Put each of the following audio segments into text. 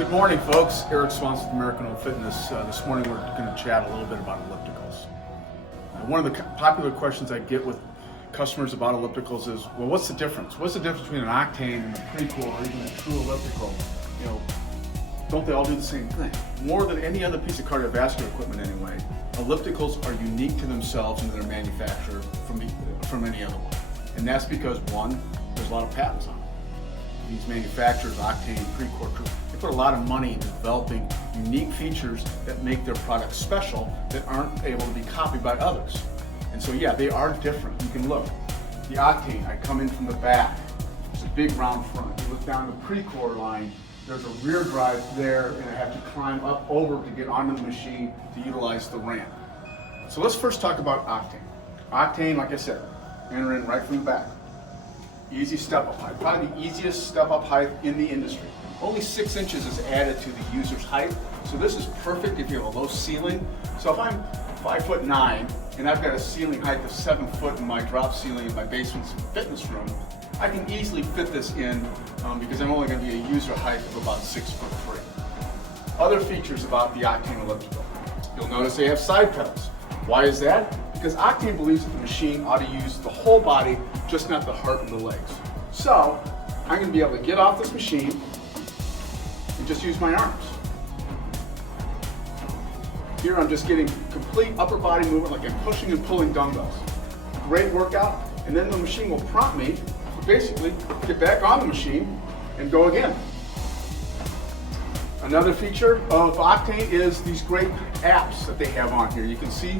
Good morning, folks. Eric Swanson with American Fitness. This morning we're going to chat a little bit about ellipticals. One of the popular questions I get with customers about ellipticals is, well, what's the difference? What's the difference between an octane and a pre-core or even a true elliptical? Don't they all do the same thing? More than any other piece of cardiovascular equipment anyway, ellipticals are unique to themselves and their manufacturer from any other one. And that's because, one, there's a lot of patents on them. These manufacturers, octane, pre-core, they put a lot of money into developing unique features that make their products special that aren't able to be copied by others. And so yeah, they are different. You can look. The octane, I come in from the back. It's a big round front. You look down the pre-core line, there's a rear drive there, and I have to climb up over to get onto the machine to utilize the ramp. So let's first talk about octane. Octane, like I said, enter in right from the back. Easy step-up height, probably the easiest step-up height in the industry. Only 6 inches is added to the user's height, so this is perfect if you have a low ceiling. So if I'm 5'9" and I've got a ceiling height of 7 foot in my drop ceiling in my basement fitness room, I can easily fit this in because I'm only going to be a user height of about 6'3". Other features about the octane elliptical. You'll notice they have side pedals. Why is that? Because octane believes that the machine ought to use the whole body, just not the heart and the legs. So I'm going to be able to get off this machine and just use my arms. Here I'm just getting complete upper body movement like I'm pushing and pulling dumbbells. Great workout, and then the machine will prompt me to basically get back on the machine and go again. Another feature of Octane is these great apps that they have on here. You can see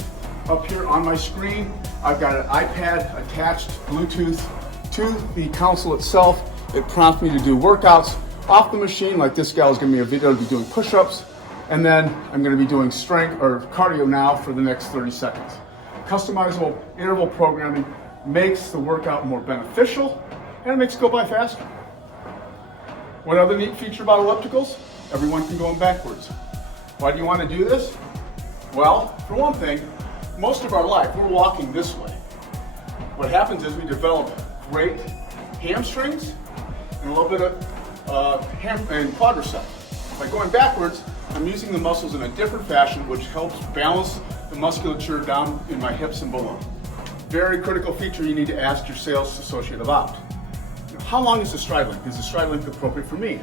up here on my screen, I've got an iPad attached Bluetooth to the console itself. It prompts me to do workouts off the machine, like this gal is giving me a video to be doing push-ups, and then I'm going to be doing strength or cardio now for the next 30 seconds. Customizable interval programming makes the workout more beneficial, and it makes it go by faster. One other neat feature about ellipticals, everyone can go in backwards. Why do you want to do this? Well, for one thing, most of our life, we're walking this way. What happens is we develop great hamstrings and a little bit of quadriceps. By going backwards, I'm using the muscles in a different fashion, which helps balance the musculature down in my hips and below. Very critical feature you need to ask your sales associate about. How long is the stride length? Is the stride length appropriate for me?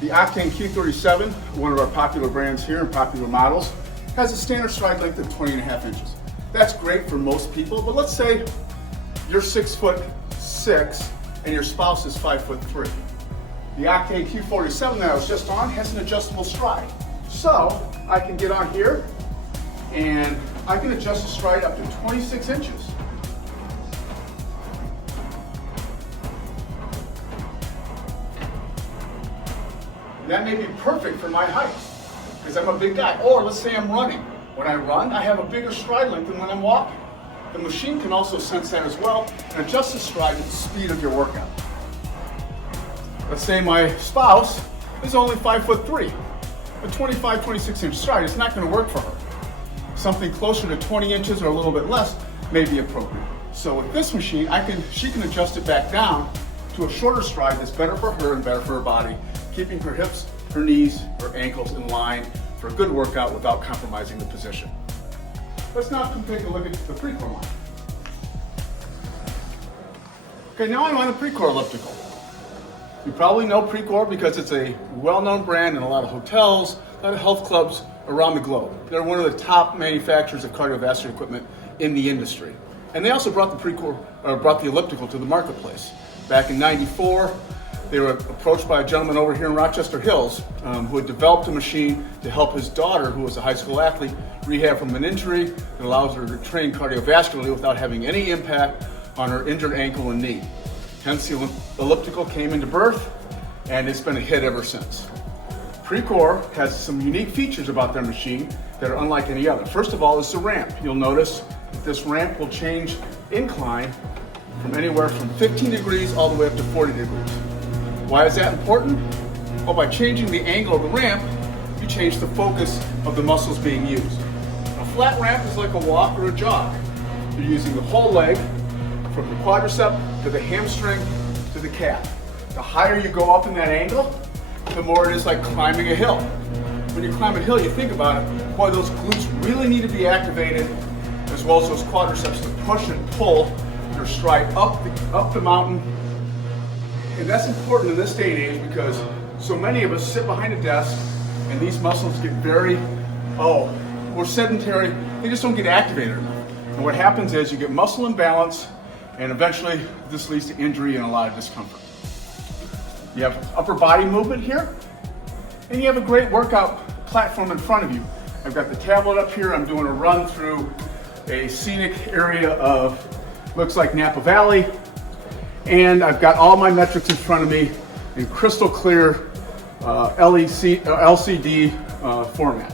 The Octane Q37, one of our popular brands here and popular models, has a standard stride length of 20.5 inches. That's great for most people, but let's say you're 6'6" and your spouse is 5'3". The Octane Q47 that I was just on has an adjustable stride. So I can get on here and I can adjust the stride up to 26 inches. That may be perfect for my height, because I'm a big guy. Or let's say I'm running. When I run, I have a bigger stride length than when I'm walking. The machine can also sense that as well and adjust the stride to the speed of your workout. Let's say my spouse is only 5'3". A 25, 26 inch stride is not going to work for her. Something closer to 20 inches or a little bit less may be appropriate. So with this machine, she can adjust it back down to a shorter stride that's better for her and better for her body, keeping her hips, her knees, her ankles in line for a good workout without compromising the position. Let's now take a look at the pre-core line. Okay, now I'm on a pre-core elliptical. You probably know pre-core because it's a well-known brand in a lot of hotels, a lot of health clubs around the globe. They're one of the top manufacturers of cardiovascular equipment in the industry. And they also brought the elliptical to the marketplace. Back in '94, they were approached by a gentleman over here in Rochester Hills who had developed a machine to help his daughter, who was a high school athlete, rehab from an injury that allows her to train cardiovascularly without having any impact on her injured ankle and knee. Hence, the elliptical came into birth, and it's been a hit ever since. Pre-core has some unique features about their machine that are unlike any other. First of all is the ramp. You'll notice that this ramp will change incline from anywhere from 15 degrees all the way up to 40 degrees. Why is that important? Well, by changing the angle of the ramp, you change the focus of the muscles being used. A flat ramp is like a walk or a jog. You're using the whole leg from the quadricep to the hamstring to the calf. The higher you go up in that angle, the more it is like climbing a hill. When you climb a hill, you think about it, boy, those glutes really need to be activated, as well as those quadriceps to push and pull your stride up the mountain. And that's important in this day and age because so many of us sit behind a desk and these muscles get we're sedentary, they just don't get activated enough. And what happens is you get muscle imbalance, and eventually this leads to injury and a lot of discomfort. You have upper body movement here, and you have a great workout platform in front of you. I've got the tablet up here. I'm doing a run through a scenic area of, looks like Napa Valley, and I've got all my metrics in front of me in crystal clear LCD format.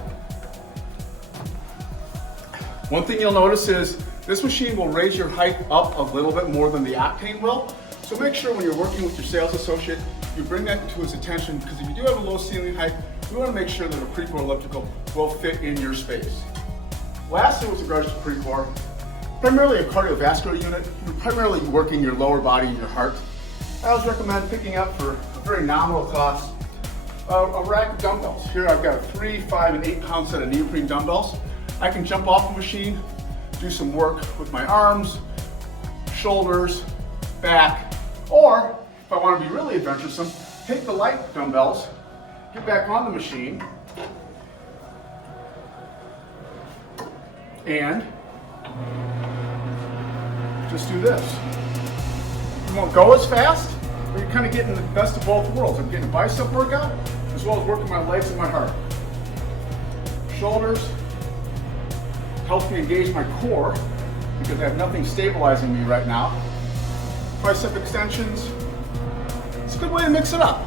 One thing you'll notice is this machine will raise your height up a little bit more than the Octane will. So make sure when you're working with your sales associate, you bring that to his attention, because if you do have a low ceiling height, you want to make sure that a Precor elliptical will fit in your space. Lastly, with regards to Precor, primarily a cardiovascular unit, you're primarily working your lower body and your heart. I always recommend picking up for a very nominal cost a rack of dumbbells. Here I've got a 3, 5, and 8 pound set of neoprene dumbbells. I can jump off the machine, do some work with my arms, shoulders, back, or if I want to be really adventuresome, take the light dumbbells, get back on the machine, and just do this. You won't go as fast, but you're kind of getting the best of both worlds. I'm getting a bicep workout, as well as working my legs and my heart. Shoulders, helps me engage my core, because I have nothing stabilizing me right now. Tricep extensions. It's a good way to mix it up.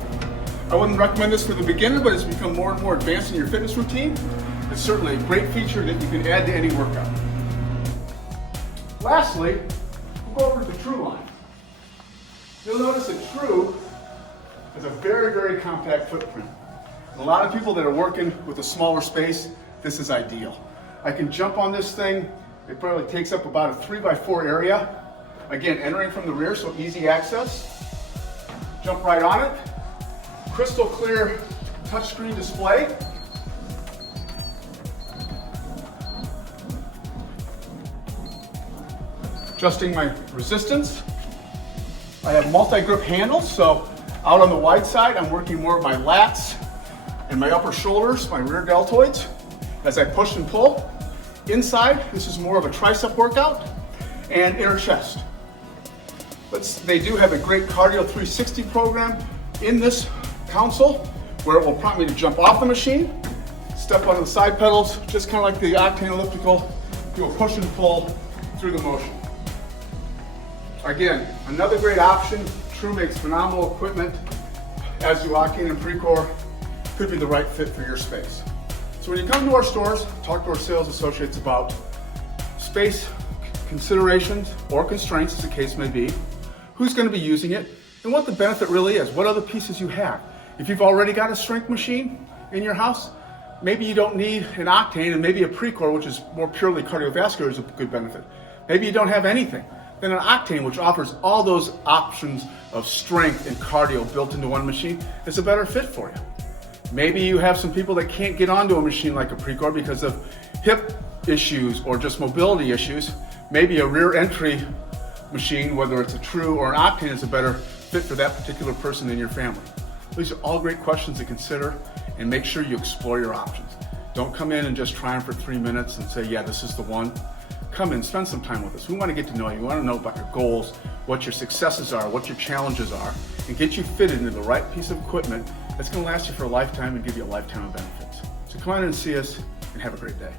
I wouldn't recommend this for the beginner, but as you become more and more advanced in your fitness routine, it's certainly a great feature that you can add to any workout. Lastly, we'll go over to the True line. You'll notice that True has a very, very compact footprint. A lot of people that are working with a smaller space, this is ideal. I can jump on this thing. It probably takes up about a 3x4 area. Again, entering from the rear, so easy access. Jump right on it. Crystal clear touchscreen display. Adjusting my resistance. I have multi-grip handles, so out on the wide side, I'm working more of my lats and my upper shoulders, my rear deltoids, as I push and pull. Inside, this is more of a tricep workout and inner chest. They do have a great Cardio 360 program in this console, where it will prompt me to jump off the machine, step onto the side pedals, just kind of like the Octane elliptical, do a push and pull through the motion. Again, another great option. True makes phenomenal equipment, as do Octane and Precor. Could be the right fit for your space. So when you come to our stores, talk to our sales associates about space considerations or constraints, as the case may be, who's going to be using it, and what the benefit really is, what other pieces you have. If you've already got a strength machine in your house, maybe you don't need an Octane, and maybe a Precor, which is more purely cardiovascular, is a good benefit. Maybe you don't have anything. Then an Octane, which offers all those options of strength and cardio built into one machine, is a better fit for you. Maybe you have some people that can't get onto a machine like a Precor because of hip issues or just mobility issues. Maybe a rear entry machine, whether it's a True or an Octane, is a better fit for that particular person in your family. These are all great questions to consider, and make sure you explore your options. Don't come in and just try them for 3 minutes and say, yeah, this is the one. Come in, spend some time with us. We want to get to know you. We want to know about your goals, what your successes are, what your challenges are, and get you fitted into the right piece of equipment that's going to last you for a lifetime and give you a lifetime of benefits. So come on in and see us, and have a great day.